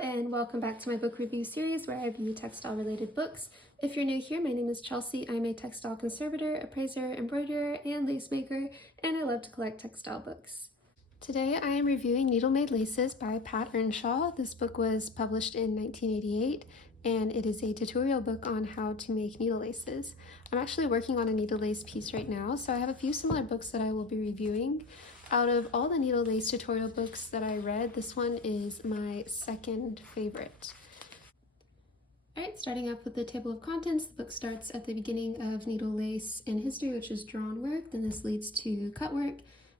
and welcome back to my book review series where I review textile related books. If you're new here, my name is Chelsea. I'm a textile conservator, appraiser, embroiderer, and lace maker, and I love to collect textile books. Today I am reviewing Needle Made Laces by Pat Earnshaw. This book was published in 1988 and it is a tutorial book on how to make needle laces. I'm actually working on a needle lace piece right now, so I have a few similar books that I will be reviewing. Out of all the needle lace tutorial books that I read, this one is my second favorite. Alright, starting off with the table of contents, the book starts at the beginning of needle lace in history, which is drawn work. Then this leads to cut work,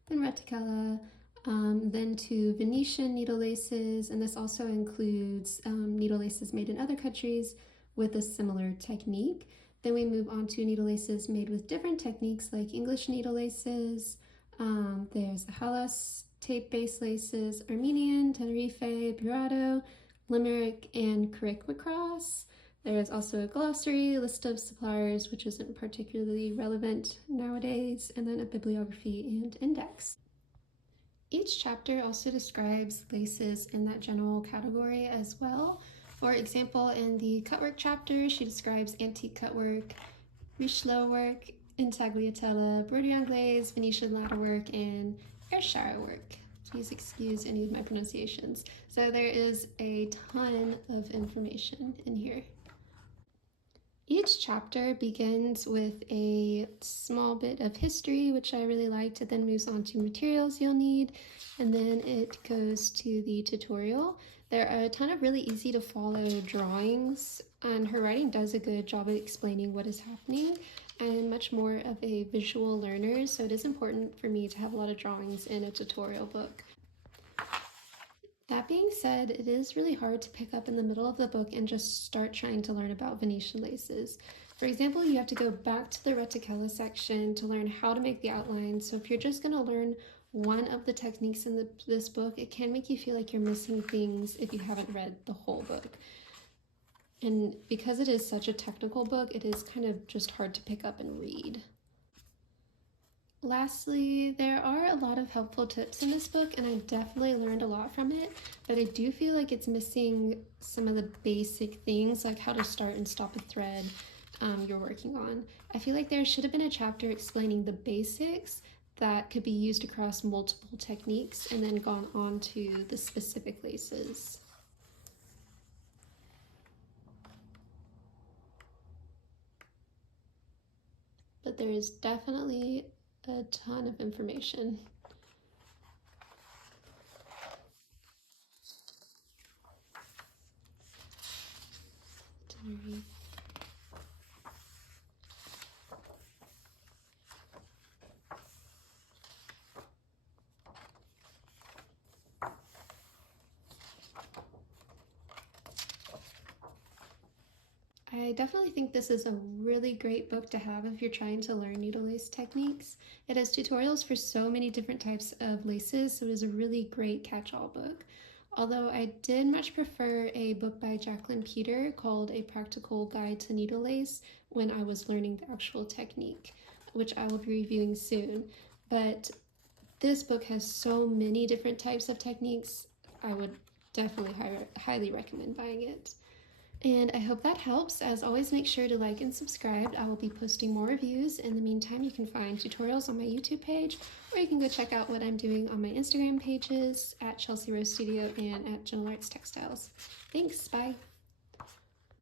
then reticella, then to Venetian needle laces, and this also includes needle laces made in other countries with a similar technique. Then we move on to needle laces made with different techniques like English needle laces. There's the Hellas tape-based laces, Armenian, Tenerife, Burrado, Limerick, and Carrick-Macross. There's also a glossary, list of suppliers, which isn't particularly relevant nowadays, and then a bibliography and index. Each chapter also describes laces in that general category as well. For example, in the cutwork chapter, she describes antique cutwork, Richelieu work, intagliatella, broderie anglaise, Venetian ladderwork, and Ayrshire work. Please excuse any of my pronunciations. So there is a ton of information in here. Each chapter begins with a small bit of history, which I really liked. It then moves on to materials you'll need, and then it goes to the tutorial. There are a ton of really easy to follow drawings, and her writing does a good job of explaining what is happening. I'm much more of a visual learner, so it is important for me to have a lot of drawings in a tutorial book. That being said, it is really hard to pick up in the middle of the book and just start trying to learn about Venetian laces. For example, you have to go back to the reticella section to learn how to make the outline. So if you're just going to learn one of the techniques in this book, it can make you feel like you're missing things if you haven't read the whole book. And because it is such a technical book, it is kind of just hard to pick up and read. Lastly, there are a lot of helpful tips in this book, and I definitely learned a lot from it, but I do feel like it's missing some of the basic things, like how to start and stop a thread you're working on. I feel like there should have been a chapter explaining the basics that could be used across multiple techniques and then gone on to the specific laces. But there is definitely a ton of information. I definitely think this is a really great book to have if you're trying to learn needle lace techniques. It has tutorials for so many different types of laces, so it is a really great catch-all book. Although I did much prefer a book by Jacqueline Peter called A Practical Guide to Needle Lace when I was learning the actual technique, which I will be reviewing soon. But this book has so many different types of techniques, I would definitely highly recommend buying it. And I hope that helps. As always, make sure to like and subscribe. I will be posting more reviews. In the meantime, you can find tutorials on my YouTube page, or you can go check out what I'm doing on my Instagram pages at Chelsea Rose Studio and at Gentle Arts Textiles. Thanks, bye!